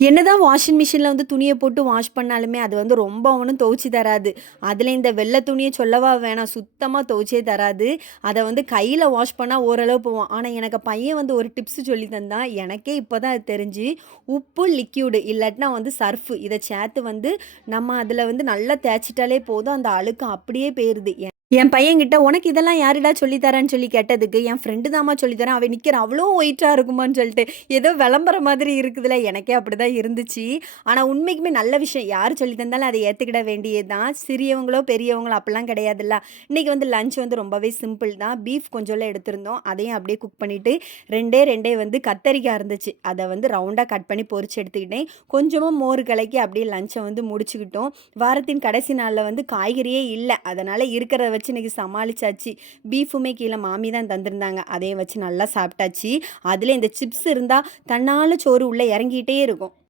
என்னதான் வாஷிங் மிஷின்ல துணிய போட்டு வாஷ் பண்ணாலுமே, அது ரொம்ப ஒண்ணும் துவச்சு தராது. அதில இந்த வெள்ள துணிய சொல்லவா வேணாம். சுத்தமா துவச்சே தராது. அத கையில வாஷ் பண்ணா ஓரளவு போவும். ஆனா, எனக்கு பையன் ஒரு டிப்ஸ் சொல்லி தந்தான். எனக்கே இப்ப தான் அது தெரிஞ்சு, உப்பு, லிக்விடு இல்லாட்டினா சர்ஃப் இத சேர்த்து நம்ம அதில நல்லா தேய்ச்சிட்டாலே போதும். அந்த அழுக்கு அப்படியே போயிருது. என் பையன்கிட்ட, "உனக்கு இதெல்லாம் யாருடா சொல்லி தரான்னு?" சொல்லி கேட்டதுக்கு, "என் ஃப்ரெண்டு தாம்மா சொல்லி தரான். அவன் நிக்கிறா. அவ்ளோ ஒயிட்டா இருக்குமான்னு" சொல்லிட்டு. ஏதோ விளம்பரம் மாதிரி இருக்குதுல்ல. எனக்கே அப்படிதான் இருந்துச்சு. ஆனா உண்மைக்குமே நல்ல விஷயம். யார் சொல்லி தந்தாலும் அத ஏத்துக்கிட வேண்டியது தான். சிறியவங்களோ, பெரியவங்களோ அப்படிலாம் கிடையாதுல்ல. இன்னைக்கு லஞ்ச் ரொம்பவே சிம்பிள் தான். பீஃப் கொஞ்சோல எடுத்திருந்தோம். அதையும் அப்படியே குக் பண்ணிட்டு, 2டே 2 கத்தரிக்காய் இருந்துச்சு. அத ரவுண்டா கட் பண்ணி பொரிச்சு எடுத்துக்கிட்டேன். கொஞ்சமா மோர் கலக்கி அப்படியே லஞ்ச முடிச்சுக்கிட்டோம். வாரத்தின் கடைசி நாள்ல காய்கறியே இல்ல. அதனால இருக்கிறத வச்சு இன்னைக்கு சமாளிச்சாச்சு. பீஃபுமே கீழ மாமி தான் தந்திருந்தாங்க. அதையும் வச்சு நல்லா சாப்பிட்டாச்சு. அதில இந்த சிப்ஸ் இருந்தா தன்னால சோறு உள்ள இறங்கிட்டே இருக்கும்.